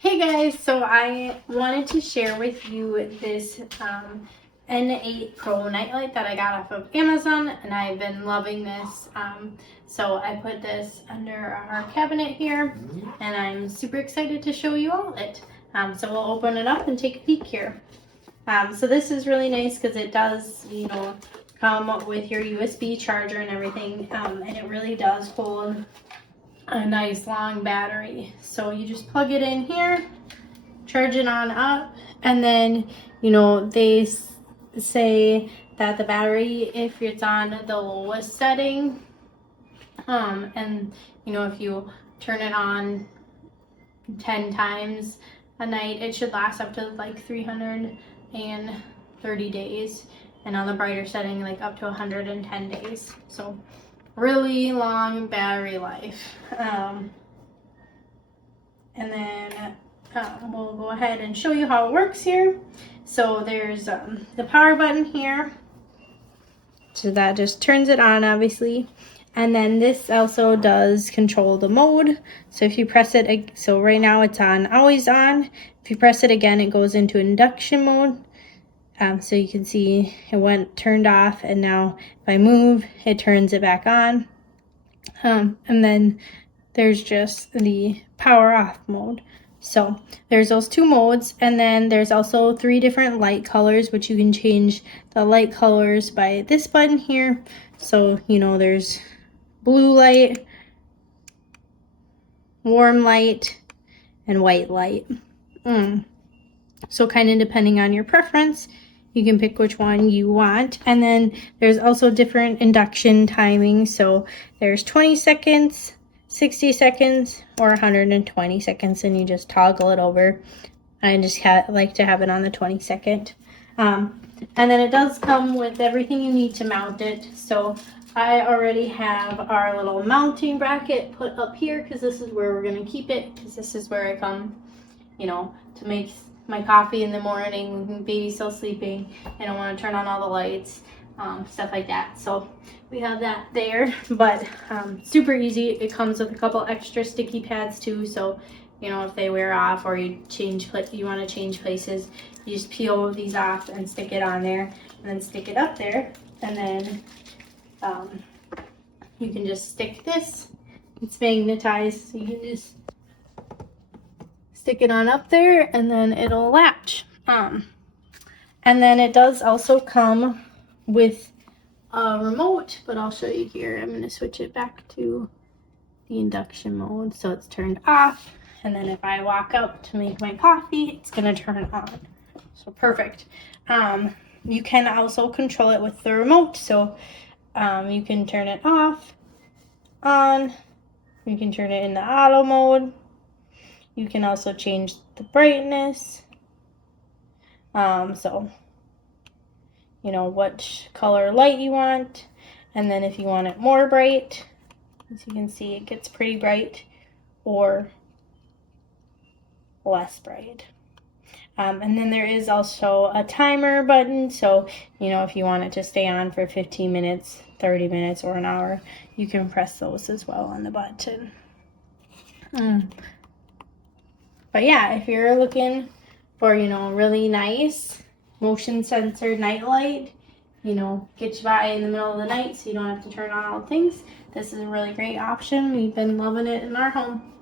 Hey guys, so I wanted to share with you this N8 Pro nightlight that I got off of Amazon, and I've been loving this. So I put this under our cabinet here, and I'm super excited to show you all it. So we'll open it up and take a peek here. So this is really nice because it does, come with your USB charger and everything, and it really does hold a nice long battery. So you just plug it in here, charge it on up, and then they say that the battery, if it's on the lowest setting, and if you turn it on 10 times a night, it should last up to like 330 days, and on the brighter setting like up to 110 days. So really long battery life. And then we'll go ahead and show you how it works here. So there's the power button here, so that just turns it on, obviously. And then this also does control the mode. So if you press it, so right now it's on always on. If you press it again, it goes into induction mode. So you can see it turned off, and now if I move, it turns it back on. And then there's just the power off mode. So there's those two modes, and then there's also 3 different light colors, which you can change the light colors by this button here. So there's blue light, warm light, and white light. So kind of depending on your preference, you can pick which one you want. And then there's also different induction timings. So there's 20 seconds, 60 seconds, or 120 seconds, and you just toggle it over. I just like to have it on the 20-second. And then it does come with everything you need to mount it. So I already have our little mounting bracket put up here, because this is where we're going to keep it, because this is where I come, to make my coffee in the morning. Baby's still sleeping. I don't want to turn on all the lights, stuff like that. So we have that there, but super easy. It comes with a couple extra sticky pads too. So if they wear off, or you want to change places, you just peel these off and stick it on there, and then stick it up there, and then you can just stick this. It's magnetized, so you can just stick it on up there, and then it'll latch. And then it does also come with a remote, but I'll show you here. I'm going to switch it back to the induction mode, so it's turned off. And then if I walk up to make my coffee, it's going to turn on. So perfect. You can also control it with the remote. So you can turn it off, on. You can turn it into auto mode. You can also change the brightness. So what color light you want. And then if you want it more bright, as you can see, it gets pretty bright, or less bright. And then there is also a timer button. So, if you want it to stay on for 15 minutes, 30 minutes, or an hour, you can press those as well on the button. But yeah, if you're looking for, really nice motion sensor nightlight, get you by in the middle of the night so you don't have to turn on all things, this is a really great option. We've been loving it in our home.